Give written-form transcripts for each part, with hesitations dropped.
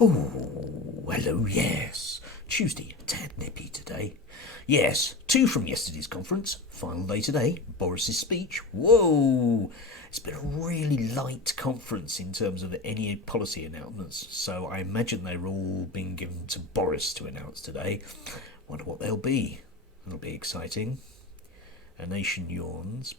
Oh, hello, yes. Tuesday, a tad nippy today. Yes, two from yesterday's conference. Final day today. Boris's speech. Whoa! It's been a really light conference in terms of any policy announcements, so I imagine they're all being given to Boris to announce today. Wonder what they'll be. It'll be exciting. A nation yawns.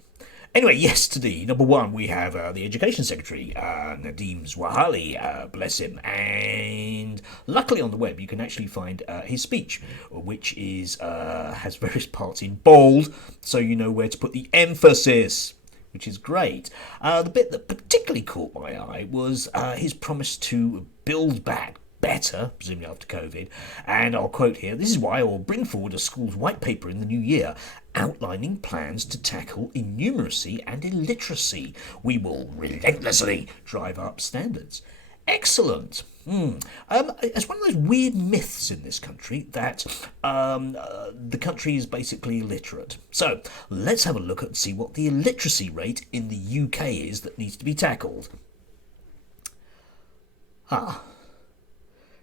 Anyway, yesterday, number one, we have the Education Secretary, Nadeem Zwahali, bless him. And luckily on the web, you can actually find his speech, which is has various parts in bold, so you know where to put the emphasis, which is great. The bit that particularly caught my eye was his promise to build back better, presumably after COVID. And I'll quote here, "This is why I will bring forward a school's white paper in the new year, outlining plans to tackle innumeracy and illiteracy. We will relentlessly drive up standards." Excellent. It's one of those weird myths in this country that the country is basically illiterate. So let's have a look and see what the illiteracy rate in the UK is that needs to be tackled.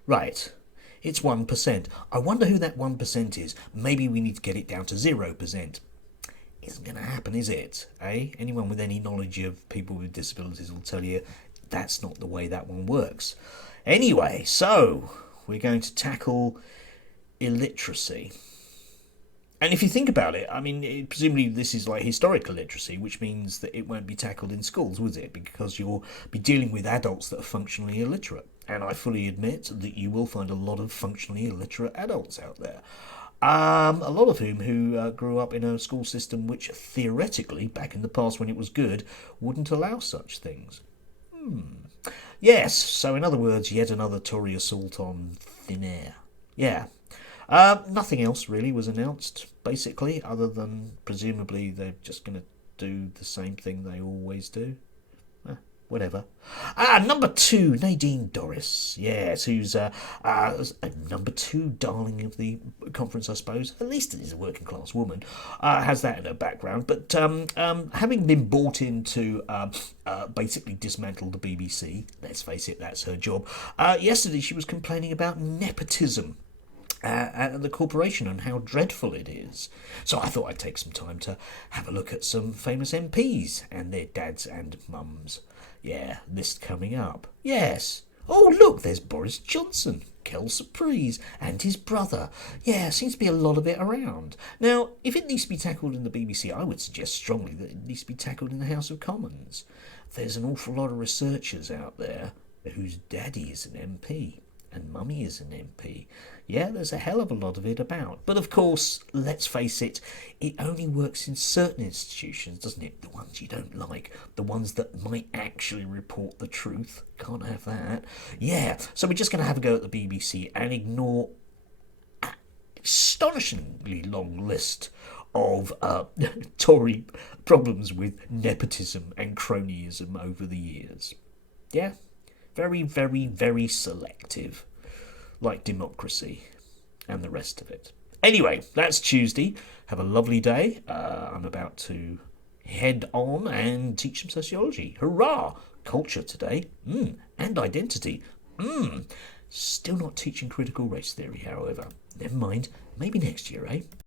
Right. It's 1%. I wonder who that 1% is. Maybe we need to get it down to 0%. Isn't going to happen, is it? Eh? Anyone with any knowledge of people with disabilities will tell you that's not the way that one works. Anyway, so we're going to tackle illiteracy. And if you think about it, I mean, presumably this is like historical literacy, which means that it won't be tackled in schools, would it? Because you'll be dealing with adults that are functionally illiterate. And I fully admit that you will find a lot of functionally illiterate adults out there. A lot of whom who grew up in a school system which theoretically, back in the past when it was good, wouldn't allow such things. Yes, so in other words, yet another Tory assault on thin air. Yeah. Nothing else really was announced, basically, other than presumably they're just going to do the same thing they always do. Whatever. Number two, Nadine Dorries. Yes, who's a number two darling of the conference, I suppose. At least is a working class woman. Has that in her background. But having been brought in to basically dismantle the BBC, let's face it, that's her job. Yesterday she was complaining about nepotism at the corporation and how dreadful it is. So I thought I'd take some time to have a look at some famous MPs and their dads and mums. Yeah, list coming up. Yes. Oh, look, there's Boris Johnson, Kel Surprise, and his brother. Yeah, seems to be a lot of it around. Now, if it needs to be tackled in the BBC, I would suggest strongly that it needs to be tackled in the House of Commons. There's an awful lot of researchers out there whose daddy is an MP. And mummy is an MP. Yeah, there's a hell of a lot of it about. But of course, let's face it, it only works in certain institutions, doesn't it? The ones you don't like, the ones that might actually report the truth. Can't have that. Yeah, so we're just going to have a go at the BBC and ignore an astonishingly long list of Tory problems with nepotism and cronyism over the years. Yeah? Very, very, very selective, like democracy and the rest of it. Anyway, that's Tuesday. Have a lovely day. I'm about to head on and teach some sociology. Hurrah! Culture today. And identity. Still not teaching critical race theory, however. Never mind. Maybe next year, eh?